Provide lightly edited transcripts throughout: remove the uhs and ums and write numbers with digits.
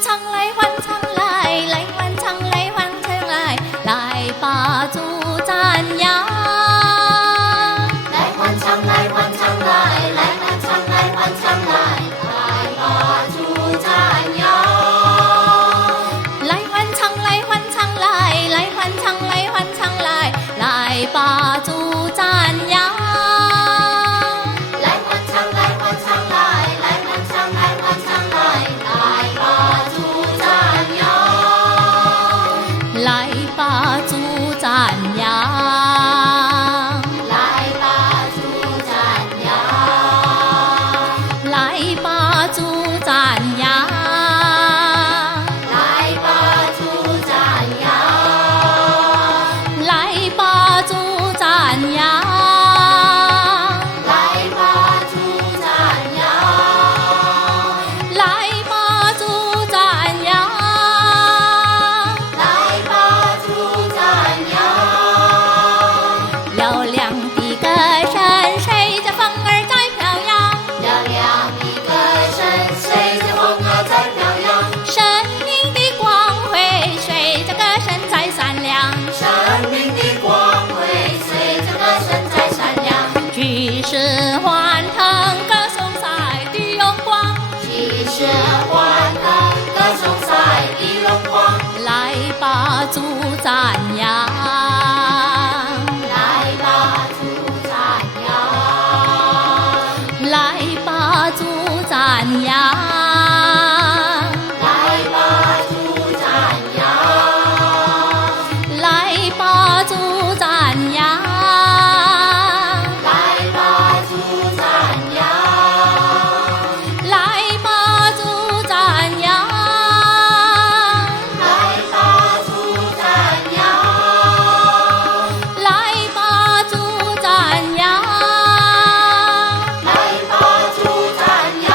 唱来欢唱来，来欢唱来欢唱来，来把主赞扬。来欢唱来欢唱来，来欢唱来欢唱来，来把主赞扬。来欢唱来欢唱来，来欢唱来欢唱来，来把主赞扬。来欢唱来欢唱来，来欢唱来欢唱来，来把主赞扬。来把主赞扬。来把主赞扬。来把主赞扬。来把主赞扬。来把主赞扬。来把主赞扬。来把主赞扬。来把主赞扬。嘹亮的歌声随着风儿在飘扬，嘹亮的歌声随着风儿在飘扬，生命的光辉随着歌声在闪亮，生命的光辉随着歌声在闪亮，举世欢腾歌颂赛的荣光，举世欢腾歌颂赛的荣光。来把主赞扬。来把主赞扬。来把主赞扬。来把主赞扬。来把主赞扬。来把主赞扬。来把主赞扬。来把主赞扬。来把主赞扬。来把主赞扬。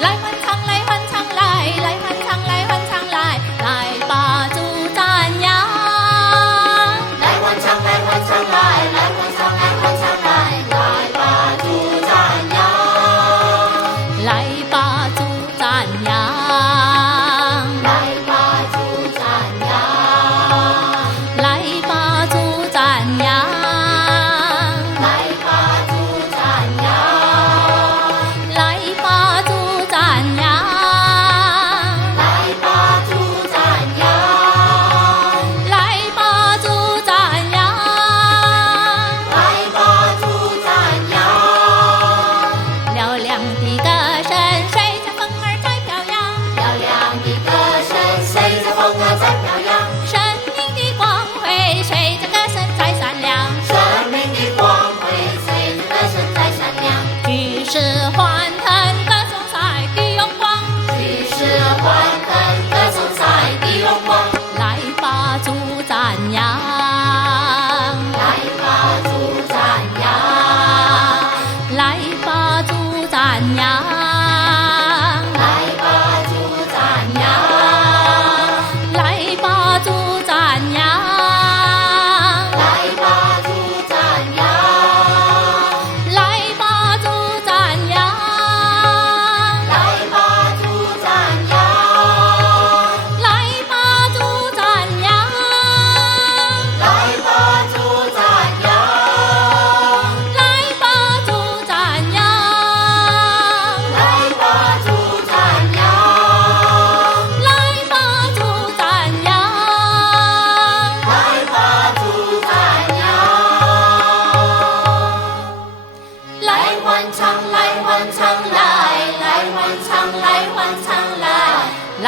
来欢唱来欢唱来，来欢唱来欢唱来，来把主赞扬。来欢唱来欢唱来，来欢唱来欢唱来，来把主赞扬。来把主赞扬。来把主赞扬。来把主赞扬。来把主赞扬。来把主赞扬。来把主赞扬。来把主赞扬。来把主赞扬。嘹亮的歌声随着风儿在飘扬，嘹亮的歌声随着风儿在飘扬，生命的光辉随着歌声在闪亮，生命的光辉随着歌声在闪亮，举世欢腾歌颂赛的荣光，举世欢腾歌颂赛的荣光。来把主赞扬。来把主赞扬。来把主赞扬。来把主赞扬。来把主赞扬。来把主赞扬。来把主赞扬。来把主赞扬。来把主赞扬。来把主赞扬。来把主赞扬。来把主赞扬。来把主赞扬。来把主赞扬。来欢唱来欢唱来，来欢唱来欢唱来，来